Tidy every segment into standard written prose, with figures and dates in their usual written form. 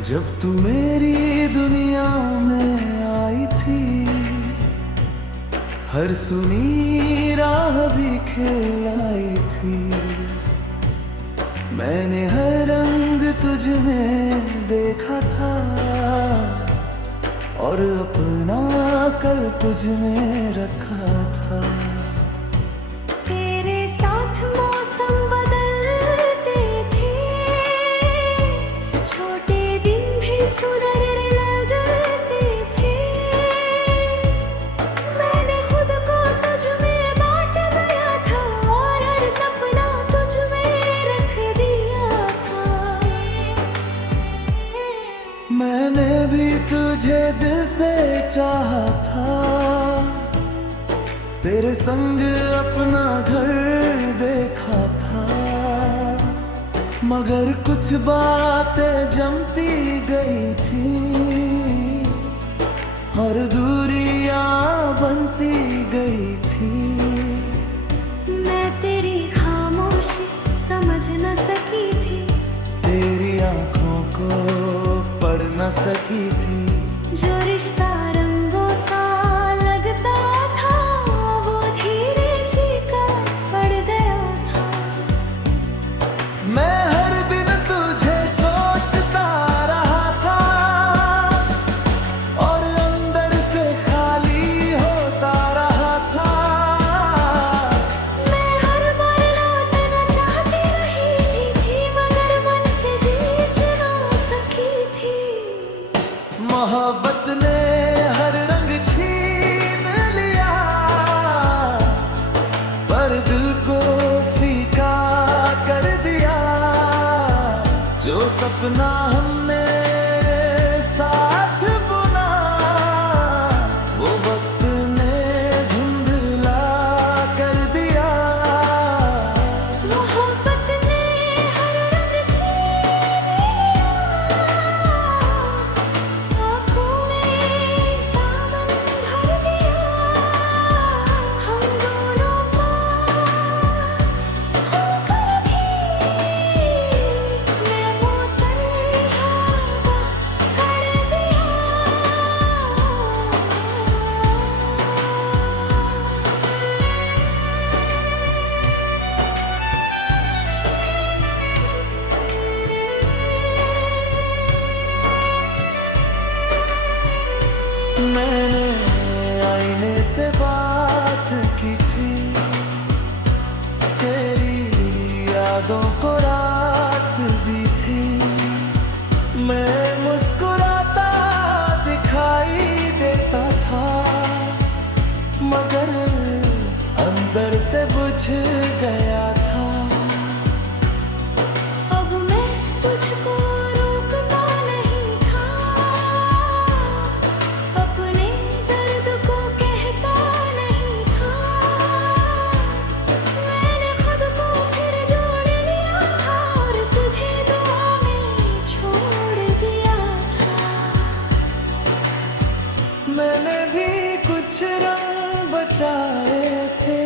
जब तू मेरी दुनिया में आई थी, हर सुनी राह भी खिलाई थी। मैंने हर रंग तुझ में देखा था और अपना कल तुझ में रखा था। तेरे साथ मौसम बदलते थे, छोटे दिन भी सुनहरे लगते थे। मैंने खुद को तुझ में बांट दिया था और हर सपना तुझ में रख दिया था। मैंने भी तुझे दिल से चाहा था, तेरे संग अपना घर देखा था। मगर कुछ बातें जमती गई थी और दूरियां बनती गई थी। मैं तेरी खामोशी समझ न सकी थी, तेरी आंखों को पढ़ न सकी थी। जो रिश्ता रंगों सा लगता था वो धीरे फीका पड़ गया था। मैं हर दिन तुझे सोचता रहा था और अंदर से खाली होता रहा था। मैं हर बार लौटना चाहती रही थी, मगर मन से जीत ना सकी थी। मोहब्बत ने हर रंग छीन लिया, पर दिल को फीका कर दिया। जो सपना हमने साथ बुना, वो वक्त ने धुंधला कर दिया। मोहब्बत ने हर रंग छीन लिया, आँखों में सावन भर दिया। हम दोनों पास होकर भी मैं वो तन्हा कर दिया। मैंने आईने से बात की थी, तेरी यादों को रात दी थी। मैं मुस्कुराता दिखाई देता था, मगर अंदर से बुझ गया था। अब मैं तुझको रोकता नहीं था, अपने दर्द को कहता नहीं था। मैंने खुद को फिर जोड़ लिया था और तुझे दुआ में छोड़ दिया था। मैंने भी कुछ रंग बचाए थे,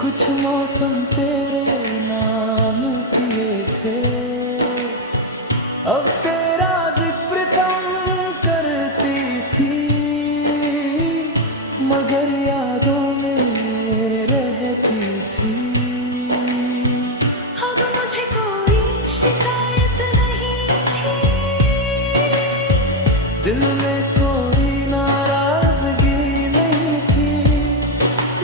कुछ मौसम तेरे नाम किए थे। अब तेरा जिक्र कम करती थी, मगर यादों में रहती थी। अब मुझे कोई शिकायत नहीं थी, दिल में कोई नाराजगी नहीं थी।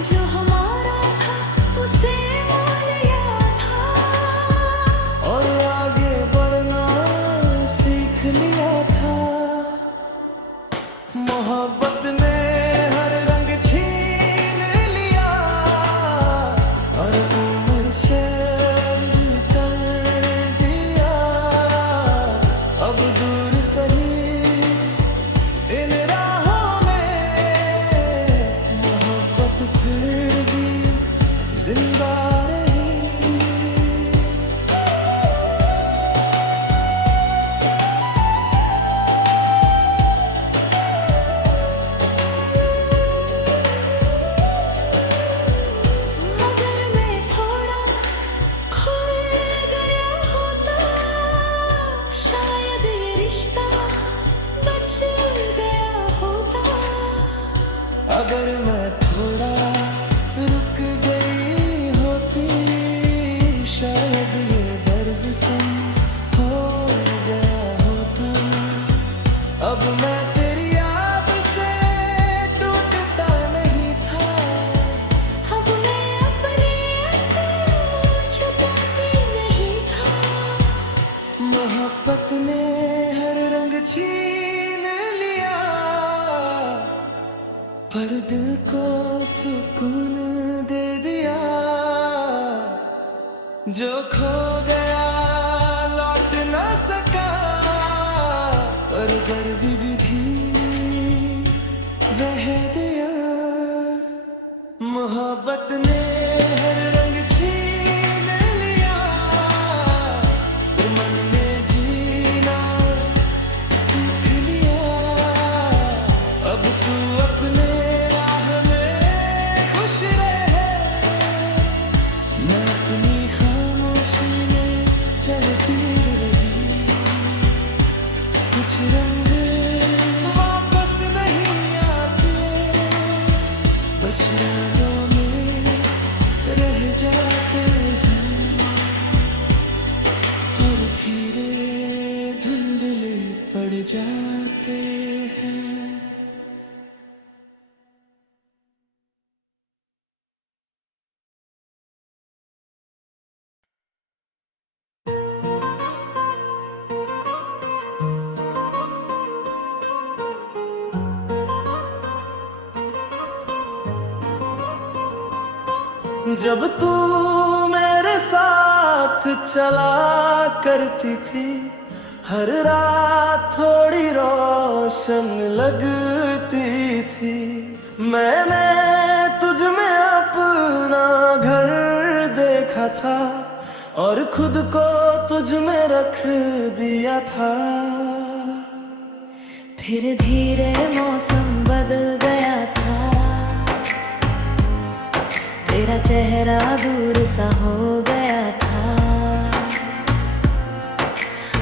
जो हमारा था उसे मोल लिया था। और आगे बढ़ना शायद ये रिश्ता बच गया होता अगर मैं थोड़ा रुक गई होती, शायद ये दर्द कम हो गया होता। अब मैं तेरी याद से टूटता नहीं था, अब मैं अपने आंसू छुपाती नहीं था। मोहब्बत ने हर रंग छीन लिया, पर दिल को सुकून दे दिया। जो खो गया लौट ना सका, पर दर्द विधि बह दिया। मोहब्बत ने हर रंग छीन लिया, फिर मन में जीना सीख लिया। अब तू अपने राह में खुश रहे, मैं अपनी खामोशी में चलती रही। कुछ रंग वापस नहीं आते, बस यादों में रह जाते हैं, और धीरे धुंधले पड़ जाते हैं। जब तू मेरे साथ चला करती थी, हर रात थोड़ी रोशन लगती थी। मैंने तुझ में अपना घर देखा था, और खुद को तुझ में रख दिया था। फिर धीरे मौसम बदल गया था, तेरा चेहरा दूर सा हो गया था।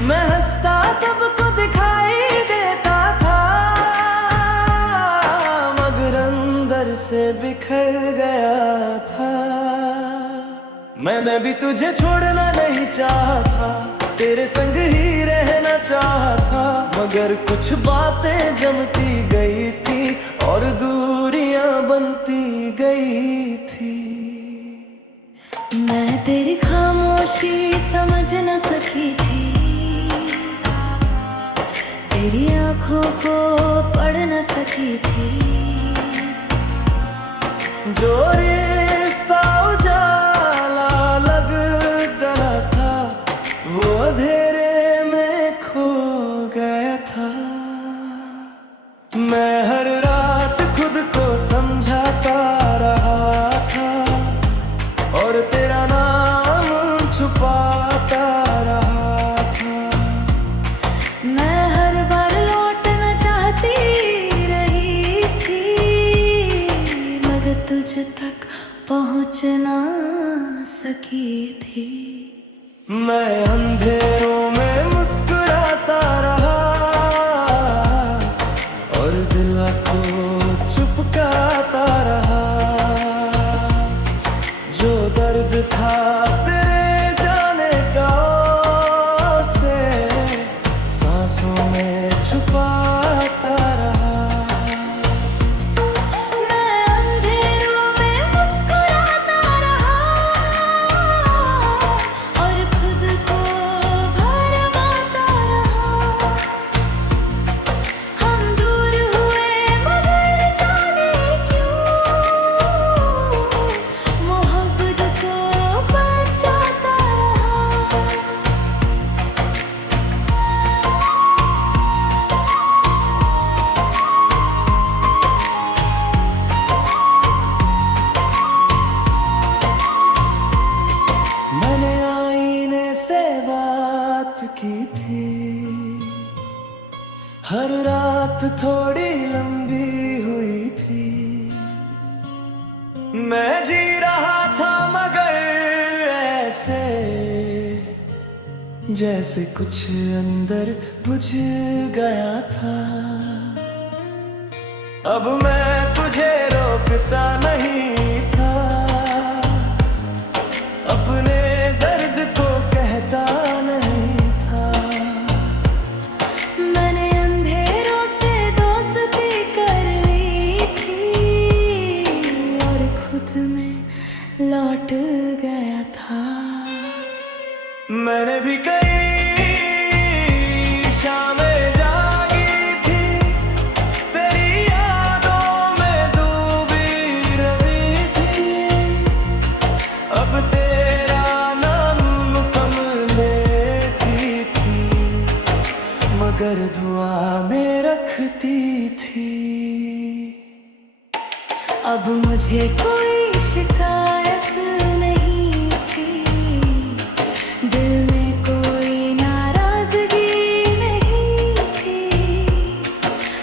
मैं हंसता सबको दिखाई देता था, मगर अंदर से बिखर गया था। मैंने भी तुझे छोड़ना नहीं चाहा था, तेरे संग ही रहना चाहा था। मगर कुछ बातें जमती गई थी, और दूरियां बनती गई थी। मैं तेरी खामोशी समझ न सकी थी, तेरी आंखों को पढ़ न सकी थी। जो रिश्ता उजाला लगता था, वो अंधेरे में खो गया था। मैं हर रात खुद को समझाता रहा था, और तेरा नाम छुपाता रहा था। मैं हर बार लौटना चाहती रही थी, मगर तुझ तक पहुंच ना सकी थी। मैं अंधेरों में मुस्कुराता रहा, और दिल को चुपकाता रहा। जो दर्द था तेरे जाने का, उसे सांसों में छुपाता रहा। मैं अंधेरों में मुस्कुराता रहा, और खुद को भरमाता रहा। हम दूर हुए मगर जाने क्यों, मोहब्बत को बचाता रहा। मैंने आईने से बात की थी, हर रात थोड़ी लंबी हुई थी। मैं जी रहा था मगर ऐसे, जैसे कुछ अंदर बुझ गया था। अब मैं तुझे रोकता नहीं था, अपने दर्द को कहता नहीं था। मैंने अंधेरों से दोस्ती कर ली थी और खुद में लौट गया था। मैंने भी कई शामें जागी थी, तेरी यादों में डूबी रही थी। अब तेरा नाम कम लेती थी, मगर दुआ में रखती थी। अब मुझे कोई शिकायत नहीं थी, दिल में कोई नाराजगी नहीं थी।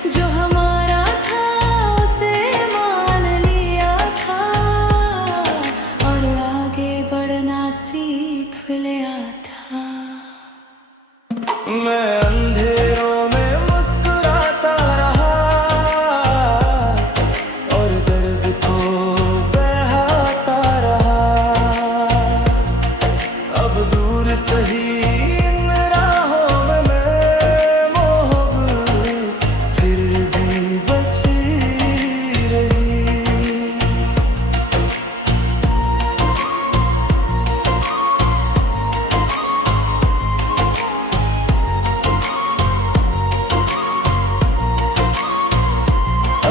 जो हमारा था उसे मान लिया था और आगे बढ़ना सीख लिया था। मैं अंधेरों में मुस्कुराता रहा और दर्द को बहाता रहा। अब दूर सही इन राहों में मैं मोहब्बत फिर भी बची रही।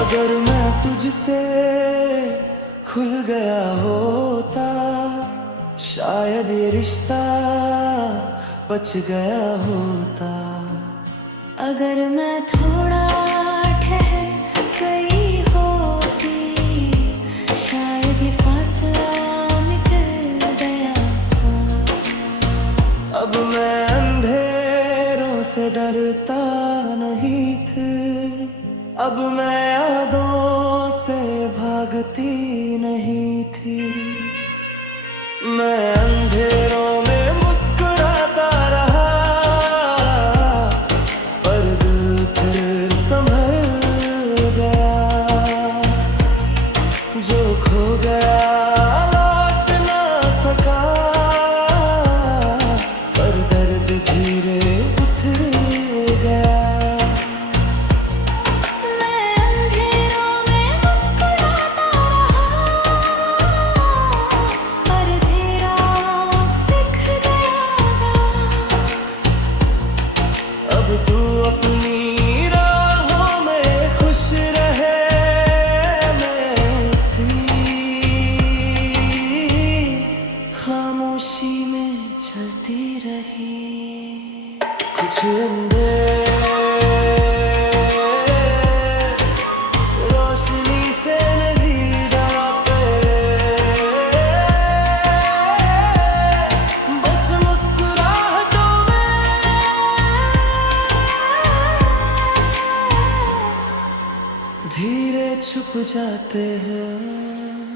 अगर मैं तुझसे खुल गया होता, शायद ये रिश्ता बच गया होता। अगर मैं थोड़ा ठहर गई होती, शायद ये फासला मिट गया होता। अब मैं अंधेरों से डरता नहीं थी, अब मैं यादों से भागती नहीं थी। मैं अंधेरों में मुस्कुराता रहा, पर दिल फिर संभल गया। जो खो गया लौट ना सका, पर दर्द धीरे उतर गया। तू अपनी राहों में खुश रहे, मैं थी खामोशी में चलती रही। कुछ अंदर रोशनी से नहीं जाते, बस मुस्कुराहटों धीरे छुप जाते हैं।